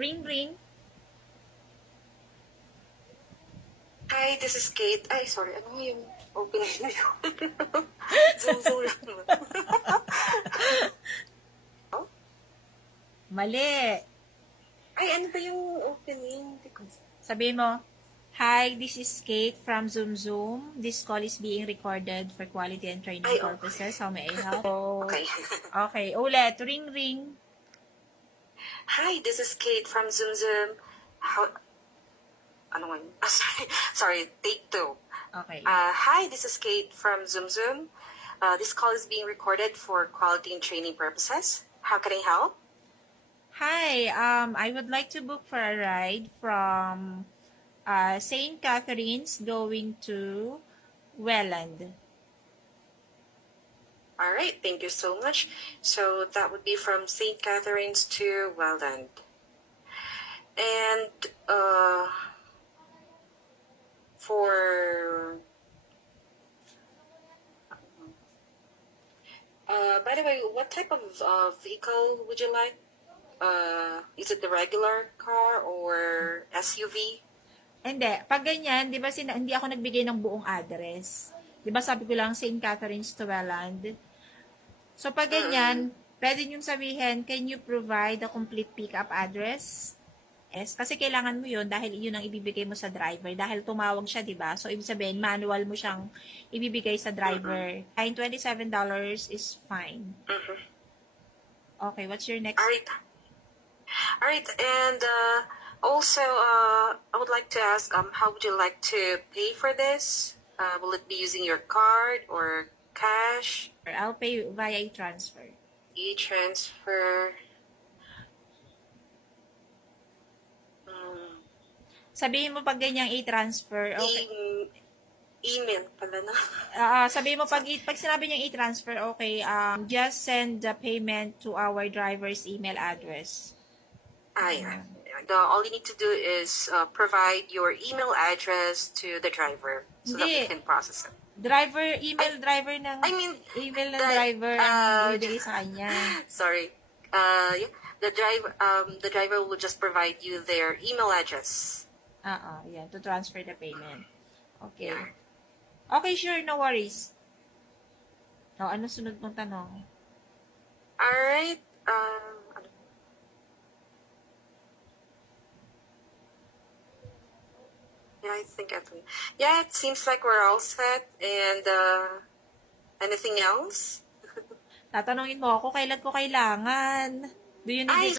Ring ring. Hi, this is Kate. Ay, sorry. Ano yung opening na yun? Zoom lang naman. Mali. Ay, ano ba yung opening? Hindi ko... Sabihin mo, Hi, this is Kate from Zoom Zoom. This call is being recorded for quality and training Ay, purposes. How may I help? Okay. Okay, ulit. Ring ring. Hi, this is Kate from Zoom Zoom. How... Ano nga yun? Ah, sorry. Sorry, take two. Okay. Hi, this is Kate from Zoom Zoom. This call is being recorded for quality and training purposes. How can I help? Hi, I would like to book for a ride from St. Catherine's going to Welland. All right, thank you so much. So that would be from St. Catherine's to Welland. And by the way, what type of vehicle would you like? Is it the regular car or SUV? Hindi, pag ganyan, di ba hindi ako nagbigay ng buong address. Di ba sabi ko lang St. Catherine's to Welland? So pag ganyan, pwede nyo sabihin, can you provide the complete pick-up address? Yes, kasi kailangan mo yun dahil yun ang ibibigay mo sa driver. Dahil tumawag siya, di ba? So, ibig sabihin, manual mo siyang ibibigay sa driver. Kahit $27 is fine. Okay, what's your next? All right, and also, I would like to ask, how would you like to pay for this? Will it be using your card or cash? I'll pay via e-transfer. E-transfer. Sabihin mo pag ganyang e-transfer, okay. Email pala na. Sabihin mo pag sinabi niyang e-transfer, okay, just send the payment to our driver's email address. Yeah. All you need to do is provide your email address to the driver so that we can process it. Email ng driver ang ibigay sa kanya. Sorry. Yeah. The driver will just provide you their email address. Yeah, to transfer the payment. Okay. Yeah. Okay, sure, no worries. Ano sunod mong tanong? Alright. Yeah, I think yeah, it seems like we're all set. And anything else? Tatanungin mo ako, kailan ko kailangan? Do you need it